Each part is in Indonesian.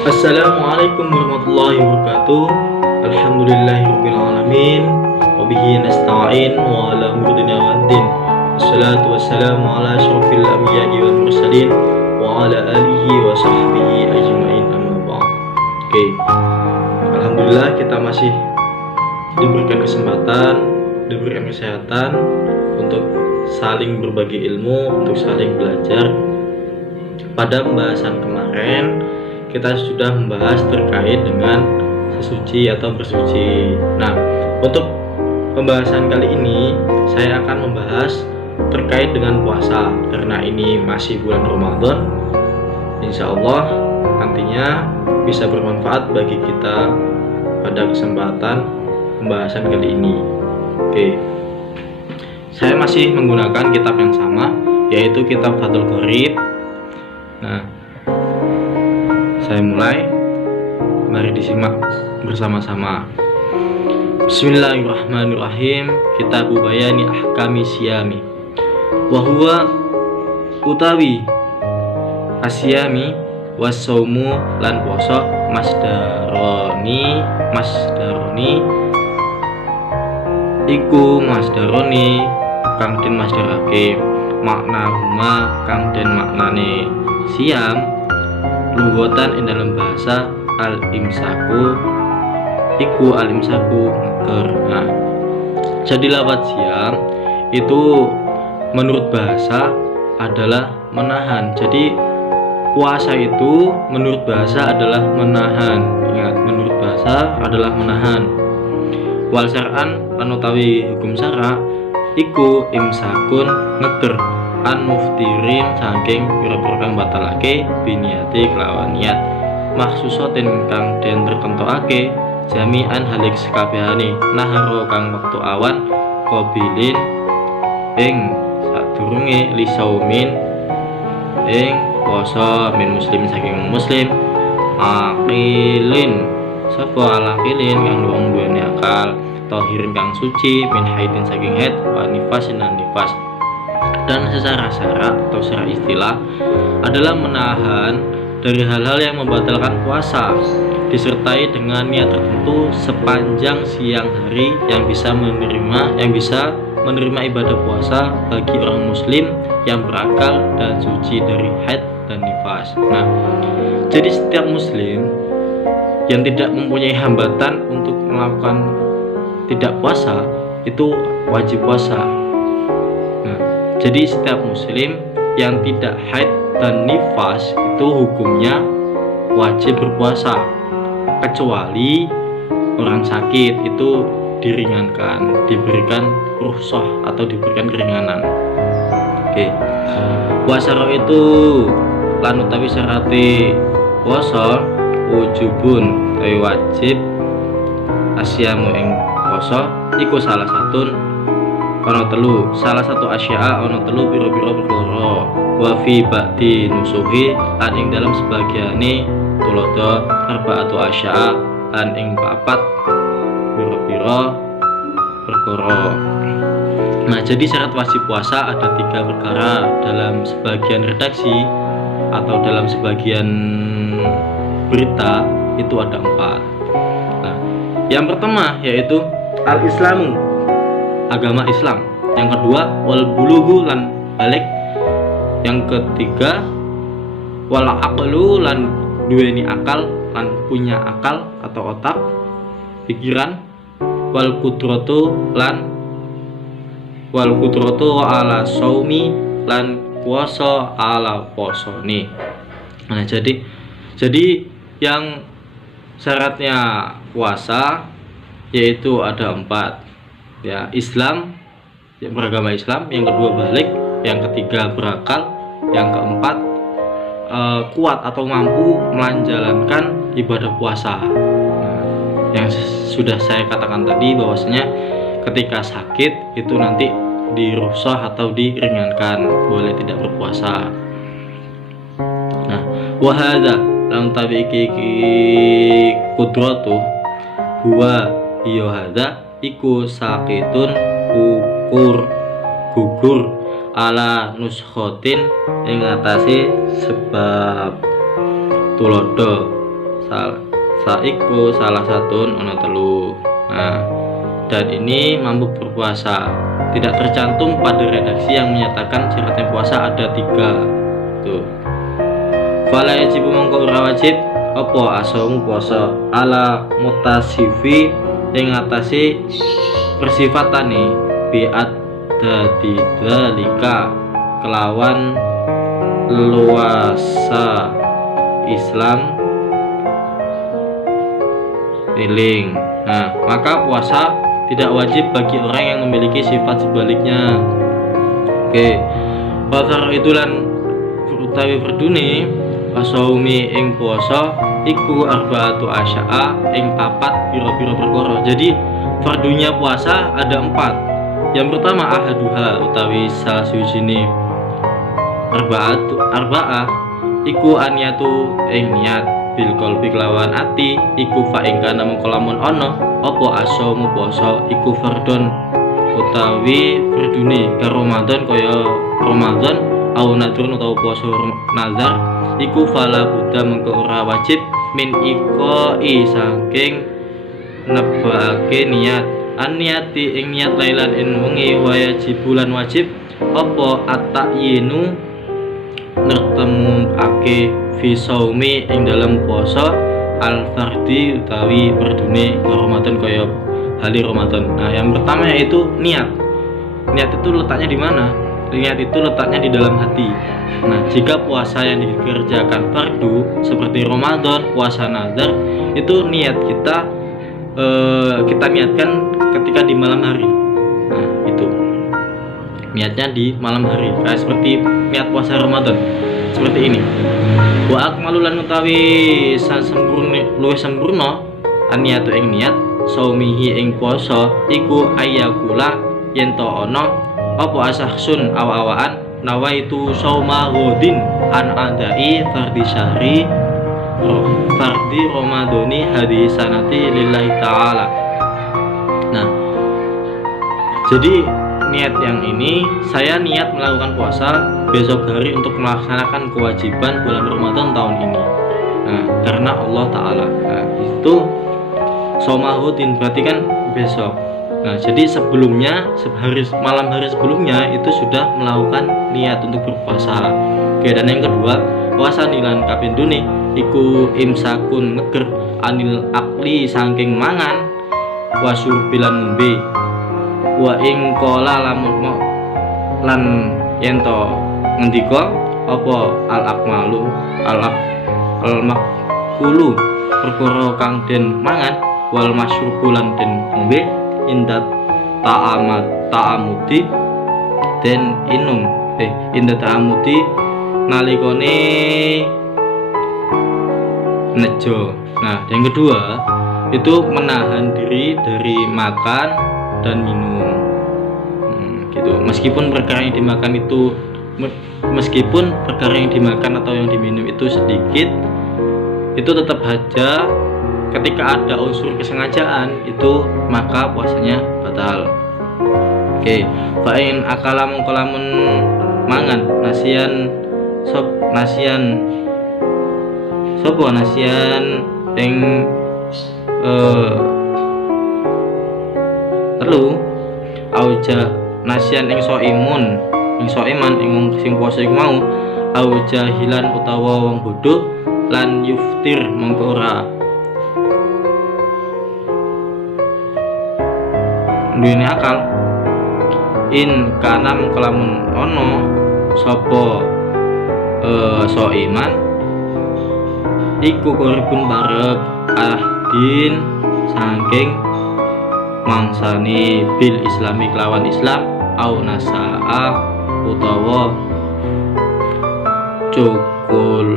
Assalamualaikum warahmatullahi wabarakatuh. Alhamdulillahirabbil alamin. Wabihi nasta'in wa ala umuri dunya waddin. Wassalatu wassalamu ala asyrofil anbiya'i wal mursalin wa ala alihi wa sahbihi ajma'in amma ba'd. Oke. Alhamdulillah kita masih diberikan kesempatan, diberikan kesehatan untuk saling berbagi ilmu, untuk saling belajar. Pada pembahasan kemarin kita sudah membahas terkait dengan sesuci atau bersuci. Nah, untuk pembahasan kali ini saya akan membahas terkait dengan puasa. Karena ini masih bulan Ramadan, insya Allah nantinya bisa bermanfaat bagi kita pada kesempatan pembahasan kali ini. Oke, saya masih menggunakan kitab yang sama, yaitu kitab Fathul Qorib. Nah, saya mulai. Mari disimak bersama-sama. Bismillahirrahmanirrahim. Kitabu Bayani Ahkami Siyami. Wahuwa utawi asyami wasaumu lan poso masdaroni iku masdaroni kang den masdarake makna huma kang den maknane siam lugotan ing dalam bahasa al-imsaku iku al-imsaku ngeker. Nah, jadi lafaz siam itu menurut bahasa adalah menahan. Jadi puasa itu menurut bahasa adalah menahan. Ingat, menurut bahasa adalah menahan. Wal syar'an lan utawi hukum syara iku imsakun ngeker an muftirin saking pira-pira kang batalake biniati kelawan niat maksusatin kang den tertentokake jami'an halik sekabehane naharo kang wektu awan qabilin ing sadurunge lisaumin ing poso min muslim saking muslim aqilin sapa alaqilin kang wong duweni akal tahirin kang suci min haidin saking haid wa nifasin lan nifas. Dan secara syarak atau secara istilah adalah menahan dari hal-hal yang membatalkan puasa disertai dengan niat tertentu sepanjang siang hari yang bisa menerima ibadah puasa bagi orang muslim yang berakal dan suci dari haid dan nifas. Nah, jadi setiap muslim yang tidak mempunyai hambatan untuk melakukan tidak puasa itu wajib puasa. Jadi setiap muslim yang tidak haid dan nifas itu hukumnya wajib berpuasa, kecuali orang sakit itu diringankan, diberikan rukhsah atau diberikan keringanan. Oke. Puasa itu lan utawi syarate puasa wujubun utawi wajib asyamu ing puasa iku salah satu asya'a ono telu pira-pira perkara wa fi ba'di nusuhi lan ing dalam sebagiane tulodo arba'atu asya'a lan ing papat pira-pira perkara. Nah, jadi syarat wajib puasa ada 3 perkara dalam sebagian redaksi atau dalam sebagian berita itu ada 4. Nah, yang pertama yaitu al-islamu, agama Islam. Yang kedua wal bulughu lan balik. Yang ketiga wal aqlu lan duweni akal lan punya akal atau otak pikiran. Wal qudratu ala saumi lan puasa ala posone. Nah, jadi yang syaratnya puasa yaitu ada 4 ya, Islam, yang beragama Islam, yang kedua balik, yang ketiga berakal, yang keempat kuat atau mampu menjalankan ibadah puasa. Nah, yang sudah saya katakan tadi bahwasanya ketika sakit itu nanti dirukhsah atau diringankan, boleh tidak berpuasa. Nah, wahada lang tabi iki kudratu huwa iyo hada iku sakitun gugur ala nuskhotin ing atase sebab tulodo saiku salah satu ono telu. Nah, dan ini mampu berpuasa. Tidak tercantum pada redaksi yang menyatakan syaratnya puasa ada 3. Tuh. Fala yajibu mongko ora wajib apa asamu puasa ala mutasifi ing atase persifatane biat dadi dalika kelawan luasa Islam eling. Nah, maka puasa tidak wajib bagi orang yang memiliki sifat sebaliknya. Oke. Pasar itulan utawi fardune asaumi ing puasa iku arba'atu asya'a ing 4 pira-pira perkara. Jadi fardunya puasa ada 4. Yang pertama ahaduha utawi salah suwijine arba'ah iku aniyatu ing niat bil qalbi kelawan ati iku fa ing kana mongko lamun ana apa asamu puasa iku fardhon utawi fardune ka Ramadan kaya Ramadan au nadrun utawa puasa nazar iku fala buddha mengko ora wajib min iqai saking nebake niat niati ing niat lailan ing wengi wajibulan wajib apa at-ta'yinu nertemake fi saumi ing dalam puasa al-fardi utawi perdune Ramadan kaya hari Ramadan. Nah, yang pertama yaitu niat. Niat itu letaknya di mana? Niat itu letaknya di dalam hati. Nah, jika puasa yang dikerjakan fardu seperti Ramadan, puasa nazar, itu niat kita niatkan ketika di malam hari. Nah, itu niatnya di malam hari. Kayak seperti niat puasa Ramadan. Seperti ini. Wa akmalulan utawi luwih sempurna aniyatu ing niat saumihi ing puasa iku ayyakula yen to ana apa asahsun awa-awaan nawaitu sauma ghadin an adai fardi syahri fardi ramadhani hadisanati lillahi ta'ala. Nah, jadi niat yang ini saya niat melakukan puasa besok hari untuk melaksanakan kewajiban bulan Ramadan tahun ini. Nah, karena Allah Ta'ala. Nah, itu somahudin berarti kan besok. Nah, jadi sebelumnya malam hari sebelumnya itu sudah melakukan niat untuk berpuasa. Oke, dan yang kedua puasa nilan kapindune iku imsakun ngeger anil akli saking mangan wasurbilan mumbi wa ing kola lamun lan yento ngendika apa al akmalu al makulu perkara kang den mangan wal masyrubulan den ngombe indat ta'amudi den inum indat ta'amudi nalikone nejo. Nah, yang kedua itu menahan diri dari makan dan minum. Gitu. Meskipun perkara yang dimakan atau yang diminum itu sedikit, itu tetap saja ketika ada unsur kesengajaan itu maka puasanya batal. Oke, fa'in akala mongko lamun mangan nasian ing telu auja nasian ing soiman ing sing puasa iku mau auja hilan utawa wong bodoh lan yuftir mongko ora duweni akal in kanam kelamun ono sapa soiman iku koribun barek ahdin saking mangsani bil islami kelawan Islam au nasaa utawa cukul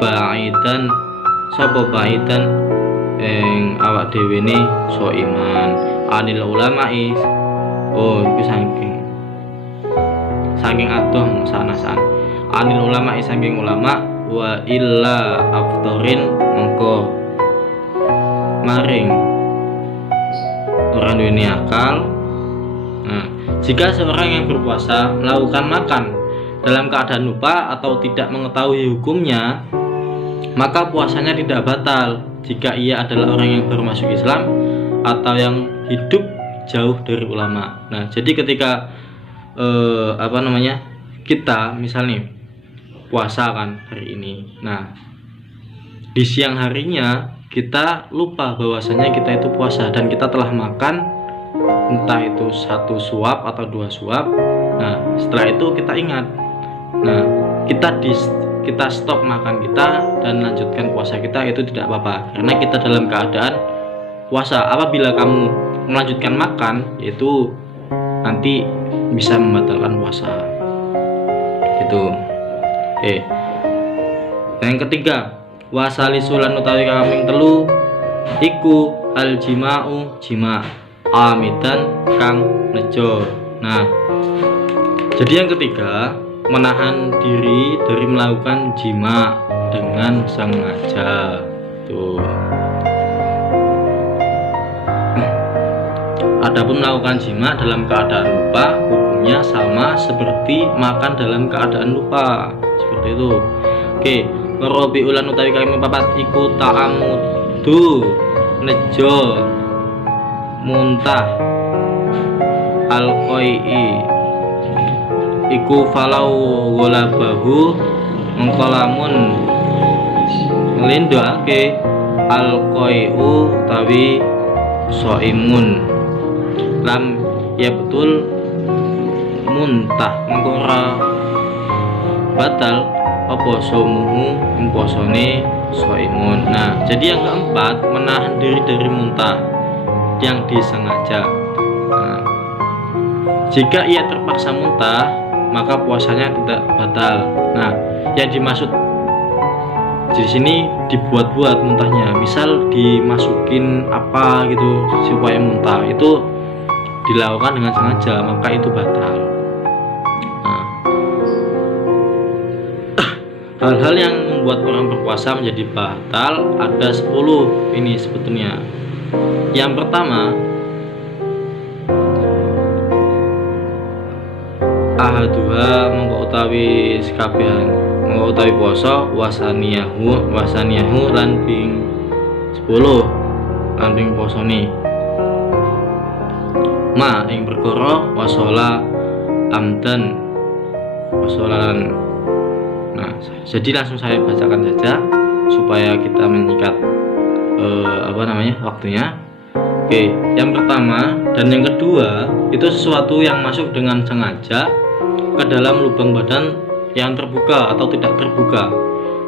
baidan sapa baidan ing awak dhewe ne so iman anil ulama'i iku saking adoh sanasan anil ulama'i saking ulama wa illa afdorin mongko maring orang dunia akal. Nah, jika seorang yang berpuasa melakukan makan dalam keadaan lupa atau tidak mengetahui hukumnya, maka puasanya tidak batal jika ia adalah orang yang baru masuk Islam atau yang hidup jauh dari ulama. Nah, jadi ketika kita misalnya puasa kan hari ini. Nah, di siang harinya kita lupa bahwasanya kita itu puasa dan kita telah makan entah itu 1 suap atau 2 suap. Nah, setelah itu kita ingat. Nah, kita stop makan kita dan lanjutkan puasa kita, itu tidak apa-apa karena kita dalam keadaan puasa. Apabila kamu melanjutkan makan, yaitu nanti bisa membatalkan puasa. Gitu. Oke. Yang ketiga, wasalisulan utawi kaping 3 iku aljima'u jima' amidan kang nejo. Nah, jadi yang ketiga, menahan diri dari melakukan jima dengan sengaja. Tuh. Adapun melakukan jima dalam keadaan lupa, hukumnya sama seperti makan dalam keadaan lupa. Seperti itu. Oke, Robi ulan utawi kaping 4 iku ta'amudu nejo muntah alqoi iku falau walabahu mengkolamun ngelindake alqoiu tawi soimun lam ya betul muntah mengkora batal apa somuhu imposone soimun. Nah, jadi yang keempat, menahan diri dari muntah yang disengaja. Nah, jika ia terpaksa muntah, maka puasanya tidak batal. Nah, yang dimaksud di sini dibuat-buat muntahnya, misal dimasukin apa gitu supaya muntah, itu dilakukan dengan sengaja, maka itu batal. Nah, hal-hal yang membuat orang berpuasa menjadi batal ada 10 ini sebetulnya. Yang pertama, ahaduha mengko utawi sekabehan mengko utawi poso wasaniyahu lan ping 10 lan ping posone ma ing perkara wasola amdan wasolan. Nah, jadi langsung saya bacakan saja supaya kita menyikat waktunya. Oke, yang pertama dan yang kedua itu sesuatu yang masuk dengan sengaja ke dalam lubang badan yang terbuka atau tidak terbuka,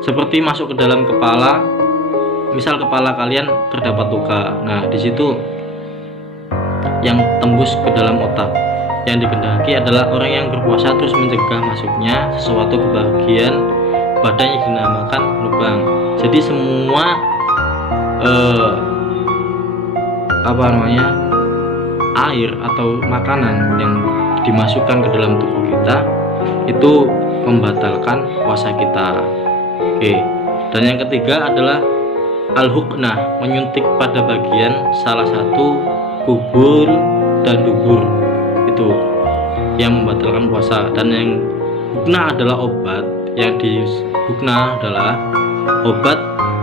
seperti masuk ke dalam kepala. Misal kepala kalian terdapat luka, nah di situ yang tembus ke dalam otak. Yang dikehendaki adalah orang yang berpuasa terus mencegah masuknya sesuatu ke bagian badan yang dinamakan lubang. Jadi semua air atau makanan yang dimasukkan ke dalam tubuh kita itu membatalkan puasa kita. Oke. Dan yang ketiga adalah al-huknah, menyuntik pada bagian salah satu kubur dan dubur, itu yang membatalkan puasa. Dan yang huknah adalah obat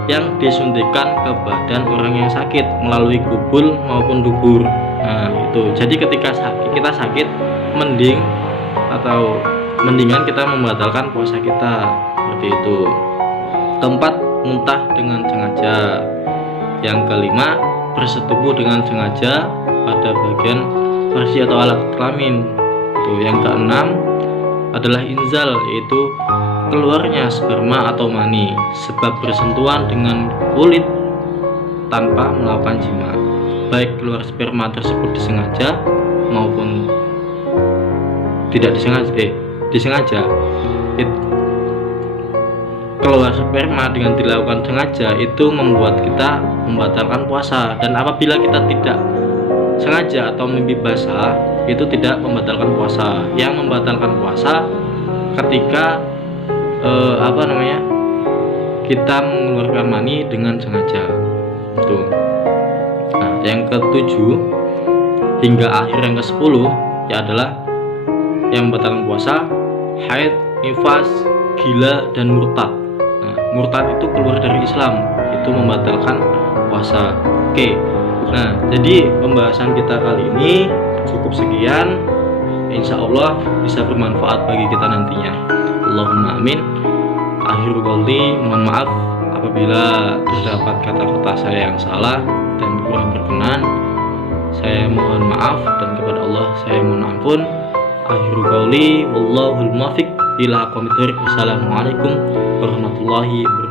yang disuntikan ke badan orang yang sakit melalui kubul maupun dubur. Nah, itu. Jadi ketika kita sakit, mendingan kita membatalkan puasa kita, seperti itu. Keempat, muntah dengan sengaja. Yang kelima, bersetubuh dengan sengaja pada bagian farji atau alat kelamin. Itu. Yang keenam adalah inzal, yaitu keluarnya sperma atau mani sebab bersentuhan dengan kulit tanpa melakukan jima, baik keluar sperma tersebut disengaja maupun tidak disengaja. Keluar sperma dengan dilakukan sengaja itu membuat kita membatalkan puasa, dan apabila kita tidak sengaja atau mimpi basah itu tidak membatalkan puasa. Yang membatalkan puasa ketika kita mengeluarkan mani dengan sengaja. Tuh. Nah, yang ketujuh hingga akhir yang ke-10 ya adalah yang membatalkan puasa: haid, nifas, gila, dan murtad. Nah, murtad itu keluar dari Islam, itu membatalkan puasa. Oke, nah jadi pembahasan kita kali ini cukup sekian. Insya Allah bisa bermanfaat bagi kita nantinya. Allahumma amin. Akhirul qauli, mohon maaf apabila terdapat kata-kata saya yang salah dan kurang berkenan. Saya mohon maaf, dan kepada Allah saya mohon ampun. Akhirul qauli wallahul muwaffiq ila aqwamit thoriq. Wassalamualaikum warahmatullahi wabarakatuh.